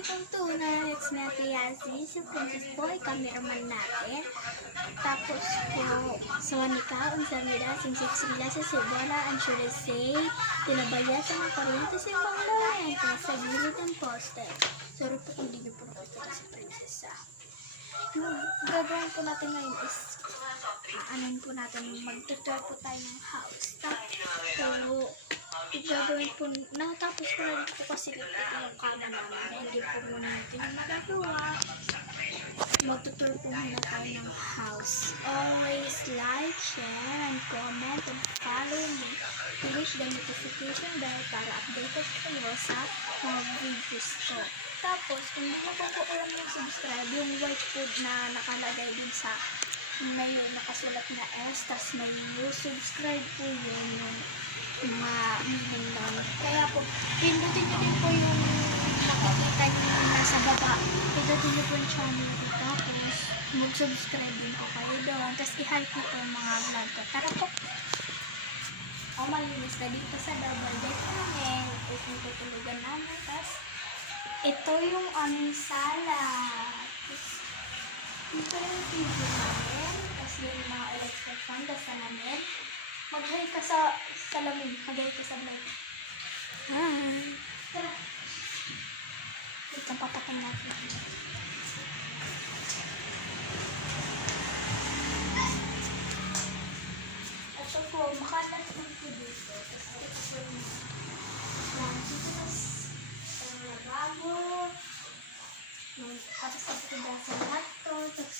Kaplashi kong tunay, it's me Ate Yasi, si Princess Boy, cameraman natin. Tapos po, sa wanika, unsa nila, singsik sila sa Sibora, ang sure say, tinabaya sa mga kuryente sa ibang lahat, sa gilid ng poste. Sorry po kung di nyo po nakita si Princess. Yung gagawin po natin ngayon is, anin po natin, mag-tutor po tayo ng house. Tapos, gagawin po, natapos ko na po kasi ito yung kama namin. Hindi po muna natin yung magagawa. Magtutur po muna tayo ng house. Always like, share, and comment, and follow me. Push the notification bell para updated kayo sa mga videos ko. Tapos, kung hindi na po alam yung subscribe, yung white food na nakalagay din sa may nakasulat na S, tas may you, subscribe po yun yung mga meaning doon. Kaya po, pindutin nyo din po yung nakikita nyo nasa baba. Pindutin nyo po yung channel ko. Tapos, mag-subscribe din po kayo doon. Tapos, i-hype nyo po yung mga vlog ko. Tara po! O, malinis na dito sa double deck namin. Ito yung tutulugan namin. Tapos, ito yung aming sala. Tapos, ito yung TV namin. Tapos, yung mga electric fan. Tapos, namin. Mag-hi ka sa salamin. Mag-hi ka sa vlog. Hi! Tara! Ito, patakan natin. Ito po, makalat lang po dito. Tapos, ito po yung dito. Tapos, bago. Tapos, ito ba sa lahat to. Tapos,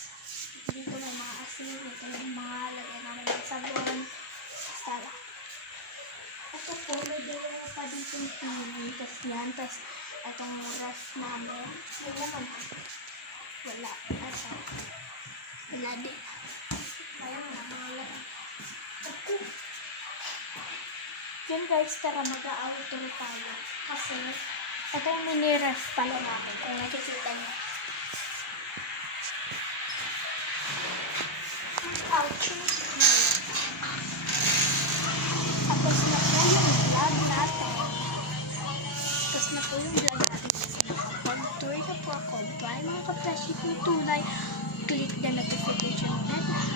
dito may mga asin. Ito yung mga lagay namin ng sabon. Sala. Ito po, may dalawa pa dito yung TV. Tapos yan, tapos itong ref namin. Yung naman, wala. Ito. Wala din. Kaya wala. Ito. Yun guys, tara mag-a-outro tayo. Kasi, ito yung mini ref pala namin. Kung nakikita niyo. Outro. Tapos na po yung vlog natin. Tapos na po yung vlog natin. Pag-tour na po ako. Bye mga kaplashi kong tunay. Click the notification bell.